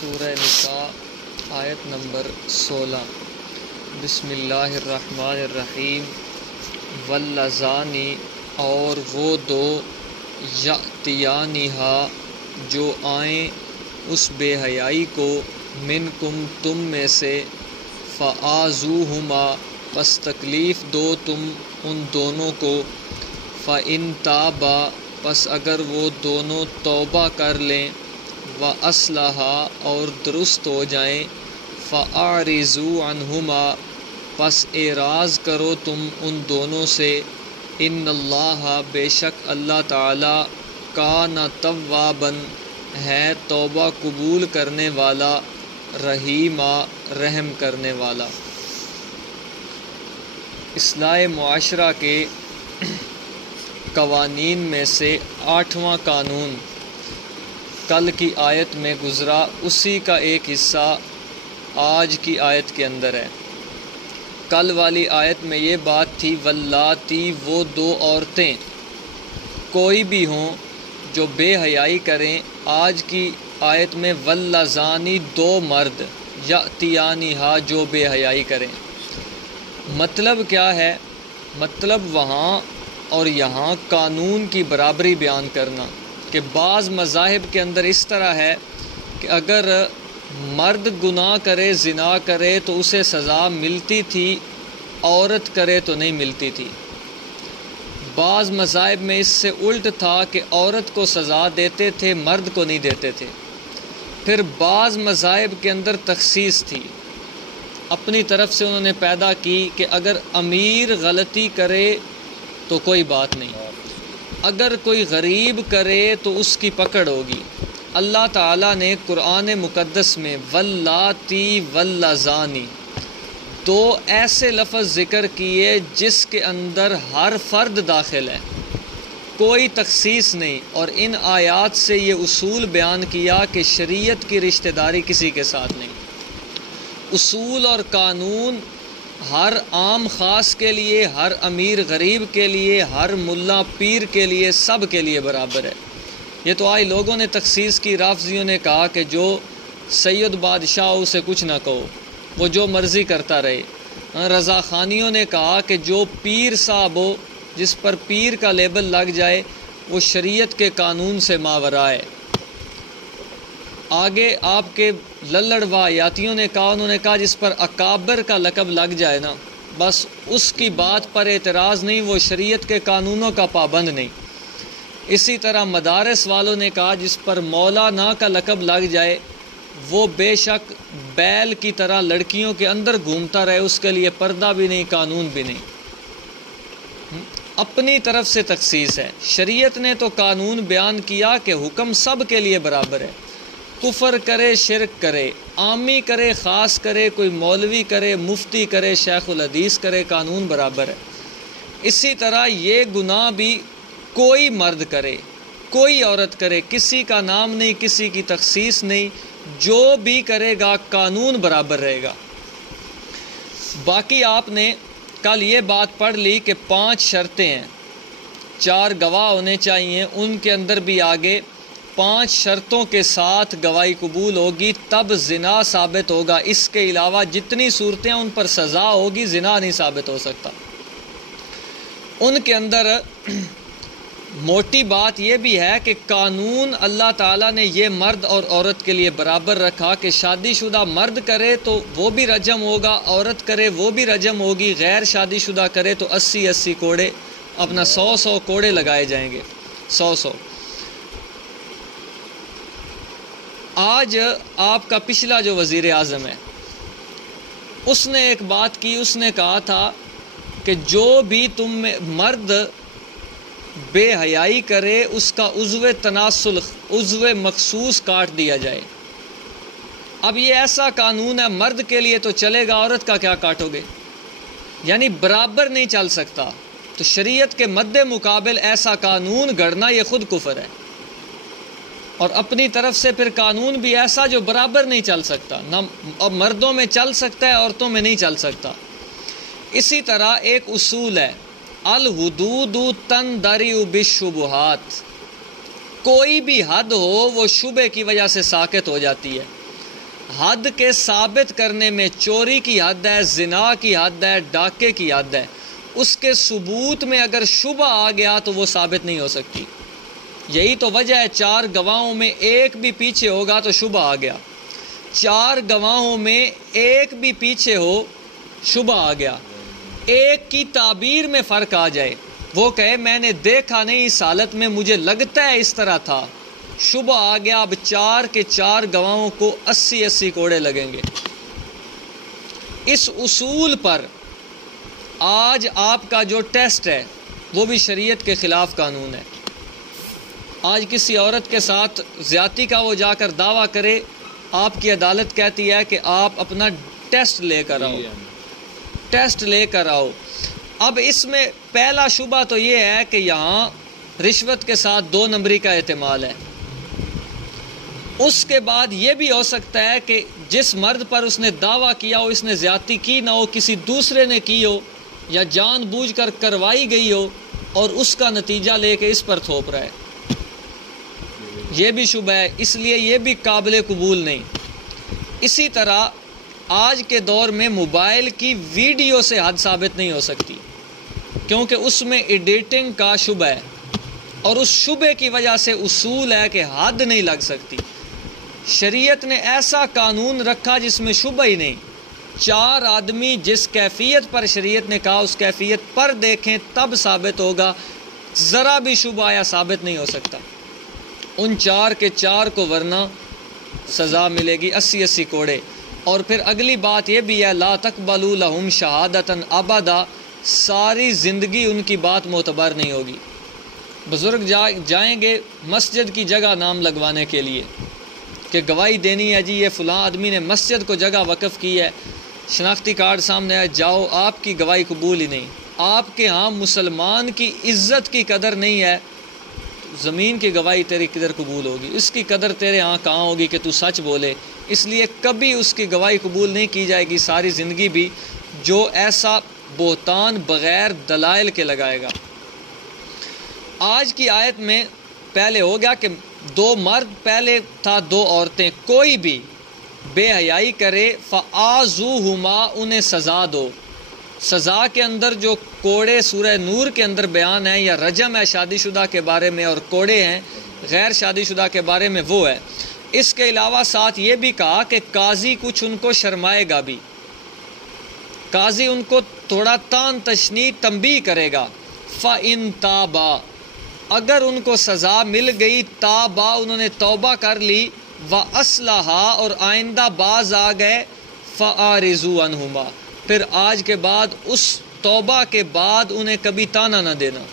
سورہ نساء آیت نمبر 16۔ بسم اللہ الرحمن الرحیم۔ واللذانی، اور وہ دو، یأتیانہا، جو آئیں اس بے حیائی کو، منکم، تم میں سے، فآذوہما، پس تکلیف دو تم ان دونوں کو، فإن تابا، پس اگر وہ دونوں توبہ کر لیں، وَأَصْلَحَا، اور درست ہو جائیں، فَأَعْرِضُوا عَنْهُمَا، پس اعراض کرو تم ان دونوں سے، ان اللہ، بے شک اللہ تعالی، کان تواباً، ہے توبہ قبول کرنے والا، رحیما، رحم کرنے والا۔ اصلاح معاشرہ کے قوانین میں سے 8واں قانون کل کی آیت میں گزرا، اسی کا ایک حصہ آج کی آیت کے اندر ہے۔ کل والی آیت میں یہ بات تھی، واللاتی، وہ دو عورتیں کوئی بھی ہوں جو بے حیائی کریں۔ آج کی آیت میں واللذانی، دو مرد، یأتیانہا، جو بے حیائی کریں۔ مطلب کیا ہے؟ مطلب وہاں اور یہاں قانون کی برابری بیان کرنا، کہ بعض مذاہب کے اندر اس طرح ہے کہ اگر مرد گناہ کرے، زنا کرے تو اسے سزا ملتی تھی، عورت کرے تو نہیں ملتی تھی۔ بعض مذاہب میں اس سے الٹ تھا کہ عورت کو سزا دیتے تھے، مرد کو نہیں دیتے تھے۔ پھر بعض مذاہب کے اندر تخصیص تھی، اپنی طرف سے انہوں نے پیدا کی کہ اگر امیر غلطی کرے تو کوئی بات نہیں، اگر کوئی غریب کرے تو اس کی پکڑ ہوگی۔ اللہ تعالیٰ نے قرآن مقدس میں واللاتی واللذانی، دو ایسے لفظ ذکر کیے جس کے اندر ہر فرد داخل ہے، کوئی تخصیص نہیں، اور ان آیات سے یہ اصول بیان کیا کہ شریعت کی رشتہ داری کسی کے ساتھ نہیں۔ اصول اور قانون ہر عام خاص کے لیے، ہر امیر غریب کے لیے، ہر ملا پیر کے لیے، سب کے لیے برابر ہے۔ یہ تو آج لوگوں نے تخصیص کی، رافضیوں نے کہا کہ جو سید بادشاہ ہو اسے کچھ نہ کہو، وہ جو مرضی کرتا رہے۔ رضا خانیوں نے کہا کہ جو پیر صاحب ہو، جس پر پیر کا لیبل لگ جائے، وہ شریعت کے قانون سے ماورا ہے۔ آگے آپ کے للڑ وایاتیوں نے کہا، انہوں نے کہا جس پر اکابر کا لقب لگ جائے نا، بس اس کی بات پر اعتراض نہیں، وہ شریعت کے قانونوں کا پابند نہیں۔ اسی طرح مدارس والوں نے کہا جس پر مولانا کا لقب لگ جائے، وہ بے شک بیل کی طرح لڑکیوں کے اندر گھومتا رہے، اس کے لیے پردہ بھی نہیں، قانون بھی نہیں۔ اپنی طرف سے تخصیص ہے۔ شریعت نے تو قانون بیان کیا کہ حکم سب کے لیے برابر ہے، کفر کرے، شرک کرے، عامی کرے، خاص کرے، کوئی مولوی کرے، مفتی کرے، شیخ الحدیث کرے، قانون برابر ہے۔ اسی طرح یہ گناہ بھی کوئی مرد کرے، کوئی عورت کرے، کسی کا نام نہیں، کسی کی تخصیص نہیں، جو بھی کرے گا قانون برابر رہے گا۔ باقی آپ نے کل یہ بات پڑھ لی کہ 5 شرطیں ہیں، 4 گواہ ہونے چاہیے، ان کے اندر بھی آگے 5 شرطوں کے ساتھ گواہی قبول ہوگی تب زنا ثابت ہوگا۔ اس کے علاوہ جتنی صورتیں ان پر سزا ہوگی، زنا نہیں ثابت ہو سکتا۔ ان کے اندر موٹی بات یہ بھی ہے کہ قانون اللہ تعالیٰ نے یہ مرد اور عورت کے لیے برابر رکھا کہ شادی شدہ مرد کرے تو وہ بھی رجم ہوگا، عورت کرے وہ بھی رجم ہوگی، غیر شادی شدہ کرے تو 80 کوڑے، اپنا 100 کوڑے لگائے جائیں گے، 100۔ آج آپ کا پچھلا جو وزیر اعظم ہے، اس نے ایک بات کی، اس نے کہا تھا کہ جو بھی تم میں مرد بے حیائی کرے اس کا عضو تناسل، عضو مخصوص کاٹ دیا جائے۔ اب یہ ایسا قانون ہے، مرد کے لیے تو چلے گا، عورت کا کیا کاٹو گے؟ یعنی برابر نہیں چل سکتا۔ تو شریعت کے مد مقابل ایسا قانون گھڑنا یہ خود کفر ہے، اور اپنی طرف سے پھر قانون بھی ایسا جو برابر نہیں چل سکتا، نہ اب مردوں میں چل سکتا ہے، عورتوں میں نہیں چل سکتا۔ اسی طرح ایک اصول ہے، الحدود تندرع بالشبہات، کوئی بھی حد ہو وہ شبہ کی وجہ سے ساقط ہو جاتی ہے۔ حد کے ثابت کرنے میں چوری کی حد ہے، زنا کی حد ہے، ڈاکے کی حد ہے، اس کے ثبوت میں اگر شبہ آ گیا تو وہ ثابت نہیں ہو سکتی۔ یہی تو وجہ ہے 4 گواہوں میں ایک بھی پیچھے ہوگا تو شبہ آ گیا، 4 گواہوں میں ایک بھی پیچھے ہو شبہ آ گیا، ایک کی تعبیر میں فرق آ جائے، وہ کہے میں نے دیکھا نہیں اس حالت میں، مجھے لگتا ہے اس طرح تھا، شبہ آ گیا، اب 4 کے 4 گواہوں کو 80 کوڑے لگیں گے۔ اس اصول پر آج آپ کا جو ٹیسٹ ہے وہ بھی شریعت کے خلاف قانون ہے۔ آج کسی عورت کے ساتھ زیادتی کا وہ جا کر دعویٰ کرے، آپ کی عدالت کہتی ہے کہ آپ اپنا ٹیسٹ لے کر آؤ، ٹیسٹ لے کر آؤ۔ اب اس میں پہلا شبہ تو یہ ہے کہ یہاں رشوت کے ساتھ 2 نمبری کا احتمال ہے۔ اس کے بعد یہ بھی ہو سکتا ہے کہ جس مرد پر اس نے دعویٰ کیا ہو اس نے زیادتی کی نہ ہو، کسی دوسرے نے کی ہو یا جان بوجھ کر کروائی گئی ہو اور اس کا نتیجہ لے کے اس پر تھوپ رہا ہے، یہ بھی شبہ ہے، اس لیے یہ بھی قابل قبول نہیں۔ اسی طرح آج کے دور میں موبائل کی ویڈیو سے حد ثابت نہیں ہو سکتی، کیونکہ اس میں ایڈیٹنگ کا شبہ ہے، اور اس شبے کی وجہ سے اصول ہے کہ حد نہیں لگ سکتی۔ شریعت نے ایسا قانون رکھا جس میں شبہ ہی نہیں، 4 آدمی جس کیفیت پر شریعت نے کہا اس کیفیت پر دیکھیں تب ثابت ہوگا، ذرا بھی شبہ آیا ثابت نہیں ہو سکتا۔ ان 4 کے 4 کو ورنہ سزا ملے گی 80 کوڑے۔ اور پھر اگلی بات یہ بھی ہے لا تقبلوا لہم شہادتاً ابدا، ساری زندگی ان کی بات معتبر نہیں ہوگی۔ بزرگ جائیں گے مسجد کی جگہ نام لگوانے کے لیے کہ گواہی دینی ہے، جی یہ فلاں آدمی نے مسجد کو جگہ وقف کی ہے، شناختی کارڈ سامنے ہے، جاؤ، آپ کی گواہی قبول ہی نہیں۔ آپ کے ہاں مسلمان کی عزت کی قدر نہیں ہے، زمین کی گواہی تیری کدھر قبول ہوگی، اس کی قدر تیرے ہاں کہاں ہوگی کہ تو سچ بولے، اس لیے کبھی اس کی گواہی قبول نہیں کی جائے گی ساری زندگی بھی، جو ایسا بہتان بغیر دلائل کے لگائے گا۔ آج کی آیت میں پہلے ہو گیا کہ 2 مرد، پہلے تھا 2 عورتیں، کوئی بھی بے حیائی کرے فآذوہما، انہیں سزا دو۔ سزا کے اندر جو کوڑے سورہ نور کے اندر بیان ہیں، یا رجم ہے شادی شدہ کے بارے میں اور کوڑے ہیں غیر شادی شدہ کے بارے میں، وہ ہے۔ اس کے علاوہ ساتھ یہ بھی کہا کہ قاضی کچھ ان کو شرمائے گا بھی، قاضی ان کو تھوڑا تان تشنیع تنبیہ کرے گا۔ فَإِن تَابَا، اگر ان کو سزا مل گئی، تابا انہوں نے توبہ کر لی، وَأَصْلَحَا اور آئندہ باز آ گئے، فَأَعْرِضُوا عَنْهُمَا، پھر آج کے بعد اس توبہ کے بعد انہیں کبھی تانا نہ دینا۔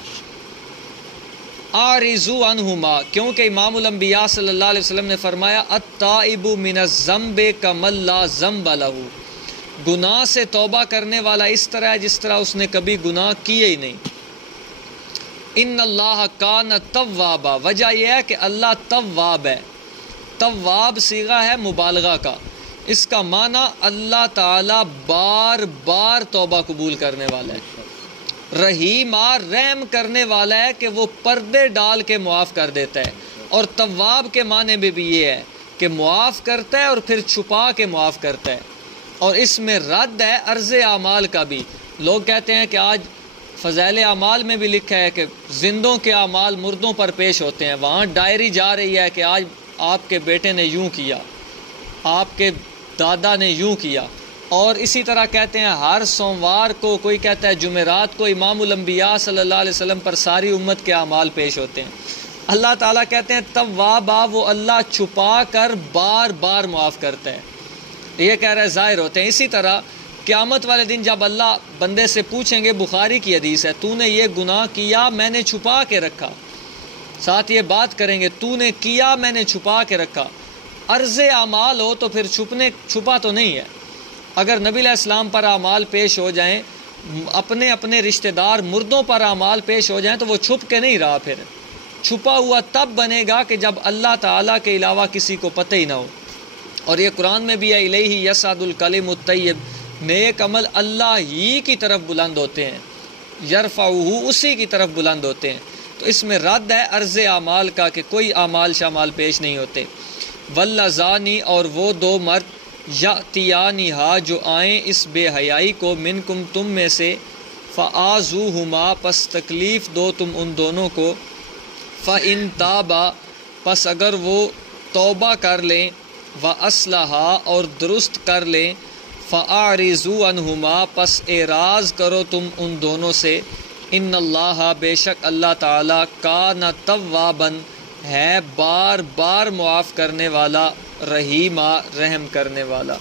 اعرضوا عنہما، کیونکہ امام الانبیاء صلی اللہ علیہ وسلم نے فرمایا التائب من الذنب کمن لا ذنب لہ، گناہ سے توبہ کرنے والا اس طرح ہے جس طرح اس نے کبھی گناہ کیے ہی نہیں۔ ان اللہ کان توابا، وجہ یہ ہے کہ اللہ تواب ہے، تواب صیغہ ہے مبالغہ کا، اس کا معنی اللہ تعالی بار بار توبہ قبول کرنے والا ہے۔ رحیم رحم کرنے والا ہے کہ وہ پردے ڈال کے معاف کر دیتا ہے، اور تواب کے معنی میں بھی یہ ہے کہ معاف کرتا ہے اور پھر چھپا کے معاف کرتا ہے۔ اور اس میں رد ہے عرض اعمال کا بھی، لوگ کہتے ہیں کہ آج فضائل اعمال میں بھی لکھا ہے کہ زندوں کے اعمال مردوں پر پیش ہوتے ہیں، وہاں ڈائری جا رہی ہے کہ آج آپ کے بیٹے نے یوں کیا، آپ کے دادا نے یوں کیا۔ اور اسی طرح کہتے ہیں ہر سوموار کو، کوئی کہتا ہے جمعرات کو، امام الانبیاء صلی اللہ علیہ وسلم پر ساری امت کے اعمال پیش ہوتے ہیں۔ اللہ تعالیٰ کہتے ہیں توابا، وہ اللہ چھپا کر بار بار معاف کرتا ہے، یہ کہہ رہے ظاہر ہوتے ہیں۔ اسی طرح قیامت والے دن جب اللہ بندے سے پوچھیں گے، بخاری کی حدیث ہے، تو نے یہ گناہ کیا میں نے چھپا کے رکھا، ساتھ یہ بات کریں گے تو نے کیا میں نے چھپا کے رکھا۔ عرض اعمال ہو تو پھر چھپا تو نہیں ہے۔ اگر نبی علیہ السلام پر اعمال پیش ہو جائیں، اپنے اپنے رشتہ دار مردوں پر اعمال پیش ہو جائیں، تو وہ چھپ کے نہیں رہا، پھر چھپا ہوا تب بنے گا کہ جب اللہ تعالیٰ کے علاوہ کسی کو پتہ ہی نہ ہو۔ اور یہ قرآن میں بھی ہے الیہ یصعد الکلم الطیب، نیک عمل اللہ ہی کی طرف بلند ہوتے ہیں، یرفعہ، اسی کی طرف بلند ہوتے ہیں۔ تو اس میں رد ہے عرض اعمال کا کہ کوئی اعمال شامال پیش نہیں ہوتے۔ واللذانی، اور وہ 2 مرد یأتیانہا جو آئیں اس بے حیائی کو منکم تم میں سے فآذوہما پس تکلیف دو تم ان دونوں کو فإن تابا پس اگر وہ توبہ کر لیں وأصلحا اور درست کر لیں فأعرضوا عنہما پس اعراض کرو تم ان دونوں سے ان اللہ بے شک اللہ تعالی کان توابا ہے بار بار معاف کرنے والا رحیمہ رحم کرنے والا.